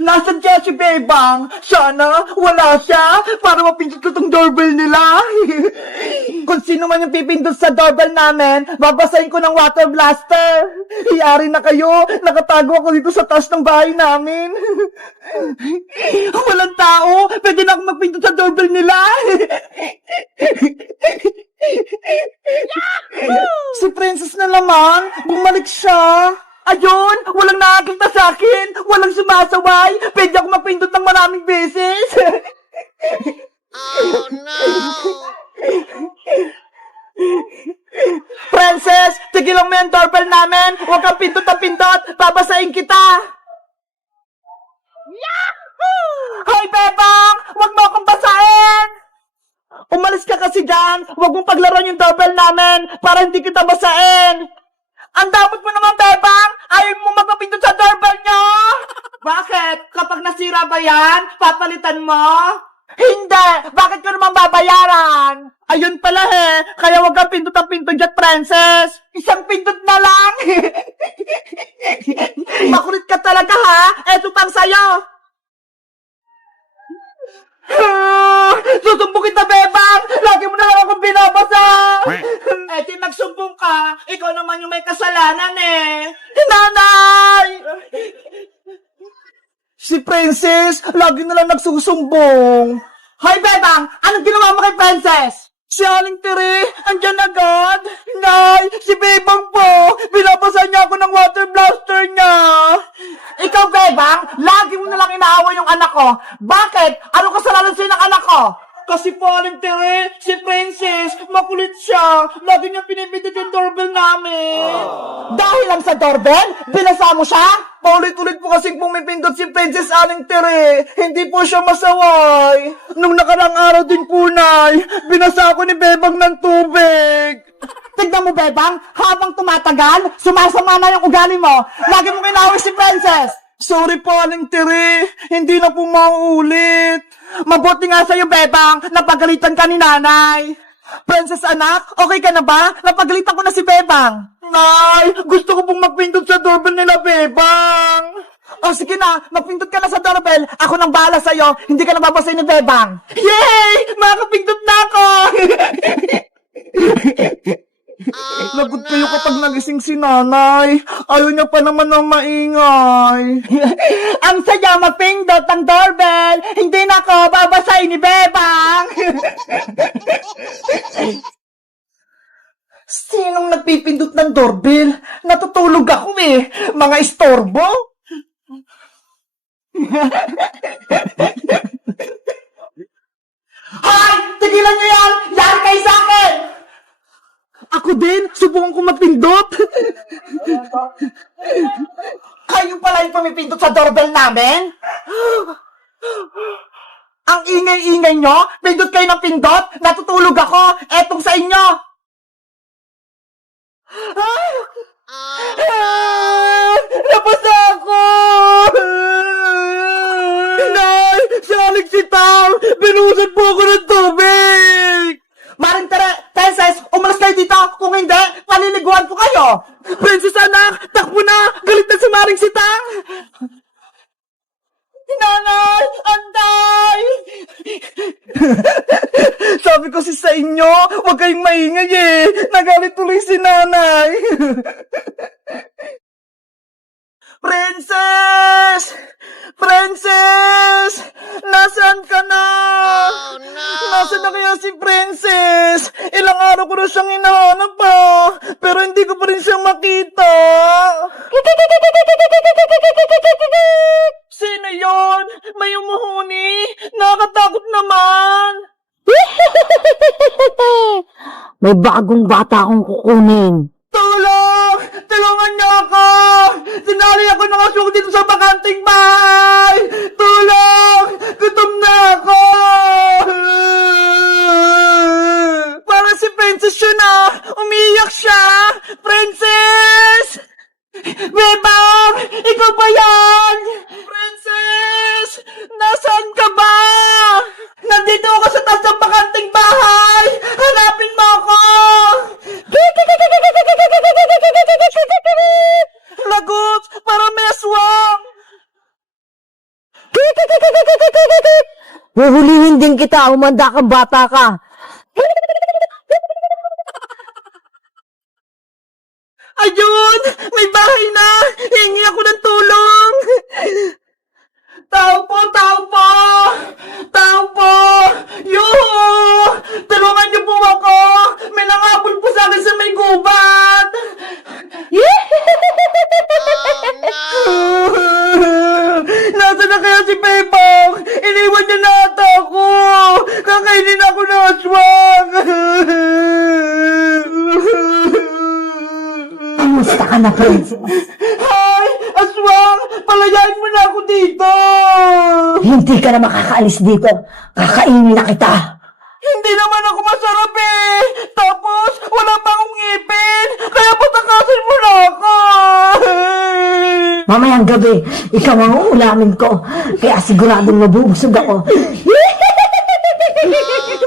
Nasaan kaya si Bebang? Sana wala siya para mapindot ko tong doorbell nila. Kung sino man yung pipindot sa doorbell namin, babasahin ko ng water blaster. Iyari na kayo, nakatago ako dito sa taas ng bahay namin. Walang tao, pwede na akong magpindot sa doorbell nila. Si Princess na naman, bumalik siya. Ayun, walang nakakita sa akin, walang sumasaway, pwede ako mapindot ng maraming beses. Oh no! Princess, tigilan mo yung doorbell namin, huwag kang pindot na pindot, babasahin kita. Yahoo! Hoy, Bebang, huwag mo akong basahin. Umalis ka kasi dyan, huwag mong paglaruan yung doorbell namin para hindi kita basahin. Ang damot mo naman, Bebang! Ayaw mo magpapindot sa doorbell nyo! Bakit? Kapag nasira ba yan, papalitan mo? Hindi! Bakit ko naman babayaran? Ayun pala kaya wag kang pindot ang pindot dyan, Princess! Isang pindot na lang! Makulit ka talaga, ha? Eto pang sayo! Susumbong kita, Bebang! Lagi mo na lang akong binabasa! Di magsumbong ka, ikaw naman yung may kasalanan Nanay! Si Princess, lagi na lang nagsusumbong. Hoy, Bebang! Anong ginawa mo kay Princess? Si Aling Tere, andyan agad. Nay, si Bebang po, binabasa niya ako ng water blaster niya. Ikaw, Bebang, lagi mo na lang inaaway yung anak ko. Bakit? Ano kasalanan sa'yo ng anak ko? Kasi po, Aling Tere, si Princess, makulit siya. Lagi niya pinipindot yung doorbell namin. Dahil lang sa doorbell, binasa mo siya? Paulit-ulit po kasing pumipindot si Princess Aling Tere. Hindi po siya masaway. Nung nakarang araw din po, Nay, binasa ako ni Bebang ng tubig. Tignan mo, Bebang, habang tumatagal, sumasama na yung ugali mo. Lagi mo kinawin si Princess. Sorry po, Aling Tere. Hindi na po mauulit. Mabuti nga sa'yo, Bebang, napagalitan ka ni Nanay. Princess anak, okay ka na ba? Napagalitan ko na si Bebang. Nay, gusto ko pong magpindot sa doorbell nila, Bebang. O sige na, magpindot ka na sa doorbell. Ako nang bahala sa'yo, hindi ka nababasay ni Bebang. Yay! Makakapindot na ako! Lagot kayo kapag nagising si Nanay. Ayaw niya pa naman ng maingay. Ang saya mapindot ang doorbell. Hindi na ako babasay ni Bebang. Sinong nagpipindot ng doorbell? Natutulog ako Mga istorbo. Hoy! Tigilan niyo yan! Yan kayo sa akin! Ako din! Subukan ko magpindot! Kayo pala yung pumipindot sa doorbell namin? Ang ingay-ingay nyo? Pindot kayo ng pindot? Natutulog ako! Etong sa inyo! Napasa ako! Nay! Si Alex si Tam! Binusan po ako ng tubig! Maring Princess, umalas kayo dito! Kung hindi, paliliguan ko kayo! Princess anak, takbo na! Galit na si Maring si Tam! Nanay! Antay! Sabi ko sa inyo, huwag kayong maingay Nagalit tuloy si Nanay! Princess! Princess! Nasaan ka na? Oh no! Nasaan na kaya si Princess? Ilang araw ko na siyang hinahanap pero hindi ko pa rin siya makita. Sino yon? May umuhuni? Nakakatakot naman. May bagong bata akong kukunin. Tulong! Tulungan niyo ako! Sinali ako nakasuk dito sa bakanting bahay! Tulong! Gutom na ako! Parang si Princess yun Umiiyak siya! Princess! Bebang! Ikaw ba yan? Princess! Nasaan ka ba? Nandito ako sa taas ng bakanting bahay! Hanapin mo ako! Lagot! Para may aswang! Huhulihin din kita, umanda kang bata ka. Ayun! May bahay na! Hingi ako ng tulong! Tao po! Tao po! Tao po! Yuhu! Tulungan niyo po ako! May nangapon po sa akin sa may gubat! Nasaan na kaya si Bebang? Iniwan niya na ata ako! Kakainin ako ng aswang! Kamusta ka na, princess? Hay! Aswang! Palayain mo na ako dito! Hindi ka na makakaalis dito. Kakainin na kita. Hindi naman ako masarap eh! Tapos, wala pa akong ngipin! Kaya patakasin mo na ako! Mamayang gabi, ikaw ang uulamin ko. Kaya siguradong mabubusog ako.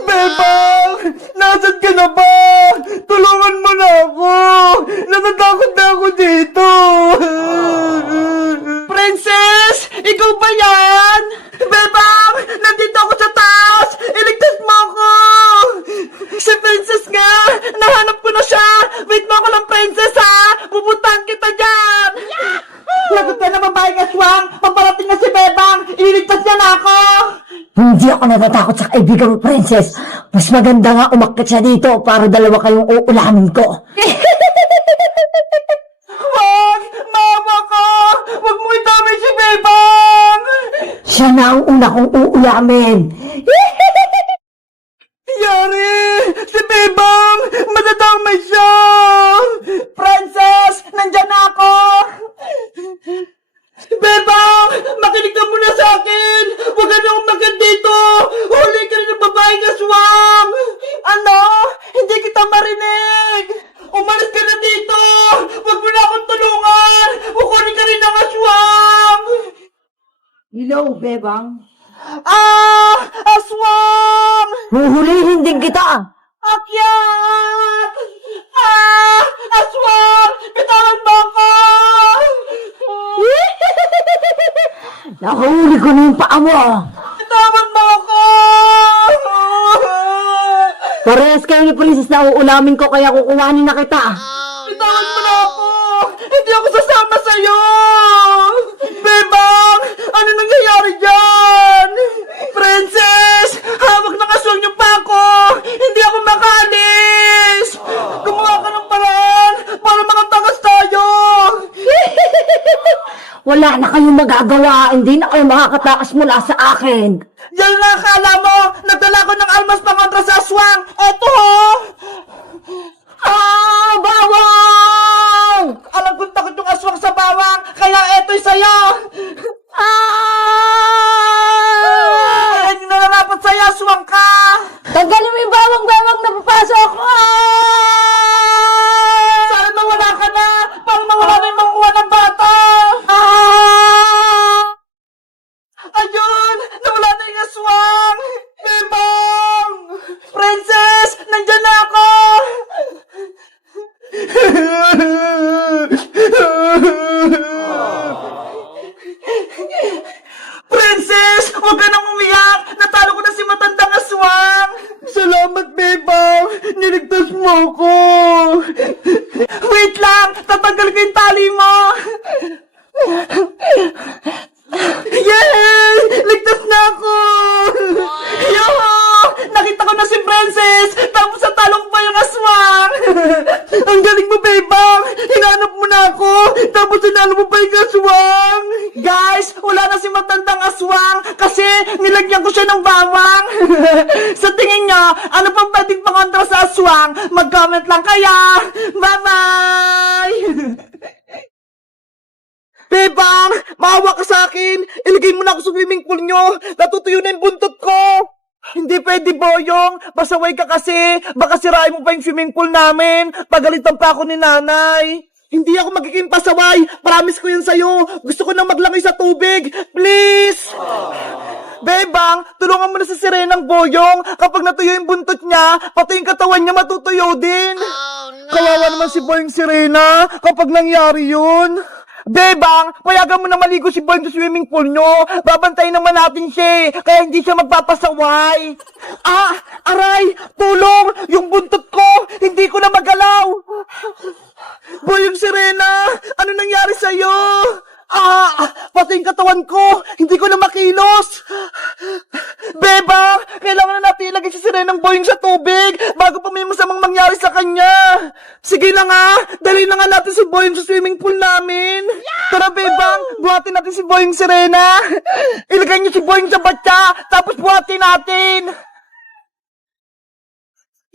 Bebang! Nasaan ka na ba? Tulungan mo na ako! Natatakot na ako dito! Princess! Ikaw ba yan? Bebang! Nandito ako sa taas! Iligtas mo ako! Si Princess nga! Nahanap ko na siya! Wait mo ako lang, Princess, ha! Pupuntahan kita dyan! Lagot ka na babaeng aswang! Paparating na si Bebang! Ililigtas niya na ako! Hindi ako natatakot sa kaibigan mo, princess. Mas maganda nga umakyat siya dito para dalawa kayong uulamin ko. Wag! Maawa ka! Wag mo idamay si Bebang! Siya na ang una kong uulamin. Yari! Si Bebang! Madadamay siya! Princess! Nandyan na ako! Bebang! Makinig ka muna sa akin! Huwag ka na umakyat dito! Huli ka rin ng babaeng aswang! Ano? Hindi kita marinig! Umalis ka na dito! Huwag mo na akong tulungan! Kukunin ka rin ng aswang! Hello, Bebang. Ah! Aswang! Huhulihin din kita. Akyat! Ah! Aswang! Bitawan mo ako! Nahuli ko na yung paa mo. Bitawan mo ako! Parehas kayo ni princess na uulamin ko kaya kukuhanin na kita. Bitawan mo na ako! Hindi ako sasama sa'yo! Bebang! Ano nangyayari dyan? Princess! Hawak ng aswang yung pako! Hindi ako makalis! Gumawa ka ng paraan para makatakas tayo! Wala na kayong magagawa. Hindi na kayo makakatakas mula sa akin. Yan na akala mo! Nagdala ko ng almas pangontra sa aswang! Eto ho! Ah! Bawang! Alam kong takot yung aswang sa bawang, kaya eto'y sa'yo! Ah! Ayan yung nararapat sa'yo, aswang ka! Tanggalin mo yung bawang na papasok. Sana mawala ka na! Para mawala na yung makuha ng bata! Ayun! Nawala na yung aswang! Bebang! Princess! Nandyan na ako! Princess! Huwag ka nang umiyak! Natalo ko na si matandang aswang! Salamat, Bebang! Niligtas mo ako! Wait lang! Tatanggal ko yung tali mo! Yay! Ligtas na ako! Yoo! Nakita ko na si Princess! Tapos natalo ko pa yung aswang! Ang galing mo, Bebang! Hinanap mo na ako! Tapos hinalo mo pa yung aswang! Guys! Wala na si matandang aswang! Kasi nilagyan ko siya ng bawang! Sa tingin nyo, ano pang pwedeng pangontra sa aswang? Mag-comment lang kaya! Bye-bye! Bebang! Maawa ka sa akin! Iligay mo na ako sa swimming pool nyo! Natutuyo na yung buntot ko! Hindi pwede, Boyong! Pasaway ka kasi! Baka sirain mo pa yung swimming pool namin! Pagalitan pa ako ni nanay! Hindi ako magiging pasaway! Promise ko yan sa'yo! Gusto ko nang maglangoy sa tubig! Please! Bebang, tulungan mo na sa sirenang Boyong! Kapag natuyo yung buntot niya, pati yung katawan niya matutuyo din! Kawawa naman si Boyong Sirena kapag nangyari yun! Bebang, payagan mo na maligo si Boy sa swimming pool nyo. Babantayin naman natin siya, kaya hindi siya magpapasaway. Ah, aray, tulong! Yung buntot ko, hindi ko na magalaw. Boy, yung Serena, ano nangyari sa'yo? Ah, pati yung katawan ko, hindi ko na makilos. Beba, kailangan na natin ilagay si Serenang Boyong sa tubig bago pa may masamang mangyari sa kanya. Sige na nga, dali na nga natin si Boyong sa swimming pool namin. Tara, Bebang, buhatin natin si Boyong Serena. Ilagay niyo si Boyong sa batya, tapos buhatin natin.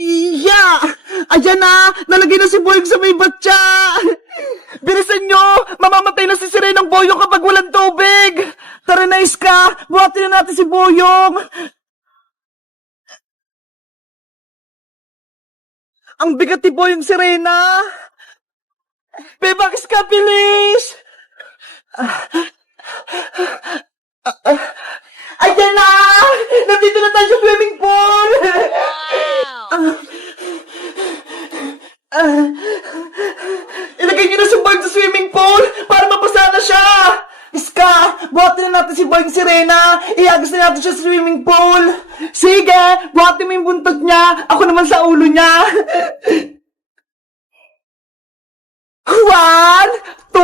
Iya! Ayan na! Nalagay na si Boyong sa may batya! Bilisan nyo! Mamamatay na si Serenang Boyong kapag walang tubig! Tara na, Iska! Buhatin na natin si Boyong! Ang bigat ni Boyong Serena! Bebang, Iska, bilis! Ayan na! Nandito na tayo sa swimming pool! Ilagay niyo na si Boyong sa swimming pool para mabasa na siya! Iska, buhatin na natin si Boyong Serena. Iagos na natin siya sa swimming pool. Sige, buhatin mo yung buntot niya. Ako naman sa ulo niya. 1, 2,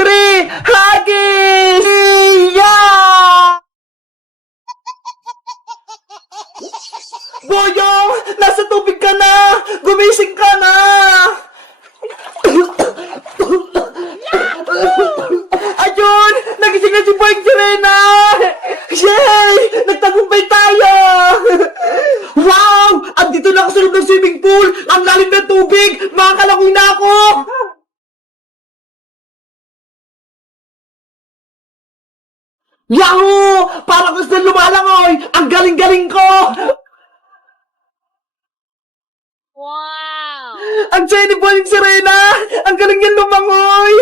3, hagis! Yeah! Boyong, nasa tubig ka na! Gumising ka na! Ayun! Nagising na si Boyong Serena! Yay! Nagtagumpay tayo! Wow! Andito na ako sa loob ng swimming pool! Ang lalim ng tubig! Makakalangoy na ako! Yahoo! Parang gusto lumalangoy! Ang galing-galing ko! Wow! Ang Jenny Boyong Serena! Ang galing yan lumangoy!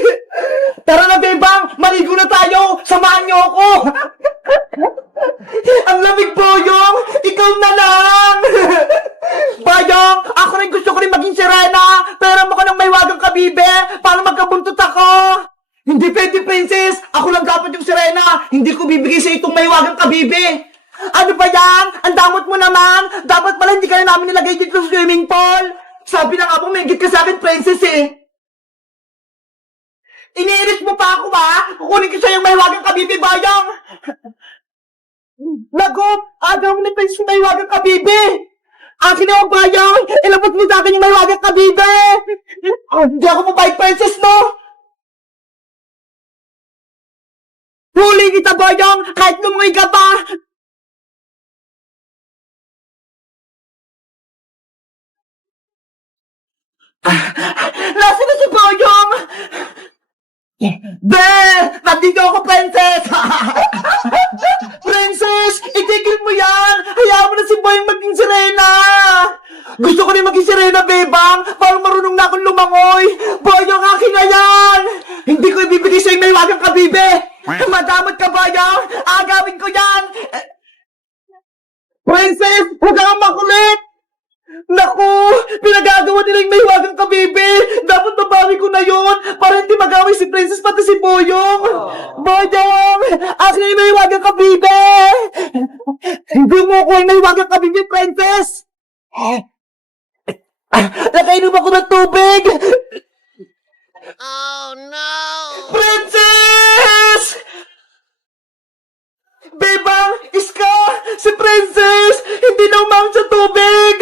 Tara na, Bebang! Maligo na tayo! Samahan niyo ako! Ang lamig, Boyong! Ikaw na lang! Boyong! Ako rin gusto ko rin maging Serena! Pero mo ko ng may wagang kabibe para magkabuntot ako! Hindi pwede, Princess! Ako lang dapat yung Serena! Hindi ko bibigay sa itong may wagang kabibe! Ano ba yan? Ang damot mo naman! Dapat pala hindi ka na namin nilagay dito sa swimming pool! Sabi na nga po, may higit ka sa akin, Princess eh! Iniinis mo pa ako ba? Kukunin ko siya yung may wagang kabibi, Boyong! Lagop! Agaw mo na Princess yung may wagang kabibi! Akin na yung Boyong! Ilabot mo sa akin yung may wagang kabibi! Hindi ako mabait, Princess, no? Huli kita, Boyong! Kahit lumoy ka pa! Nasaan na si Boyong? Be! Nandito ako, Princess! Princess! Itigil mo yan! Hayaan mo na si Boyong maging Serena! Gusto ko rin maging Serena, Bebang! Parang marunong na akong lumangoy! Boyong, akin na yan! Hindi ko ibibigay sa'yo may wagang kabibe! Madamot ka, Boyong! Agawin ko yan! Princess! Huwag kang makulit! Naku! Pinagagawa nila yung may wagang kabibe! Dapat mabawi ko na yon para hindi magaway si Princess pati si Boyong! Boyong! Akin na yung may wagang kabibe! Hindi mo ko yung may wagang kabibe, Princess! Nakainom ako ng tubig! Oh no! Princess! Bebang! Iska! Si Princess! Hindi na umang sa tubig!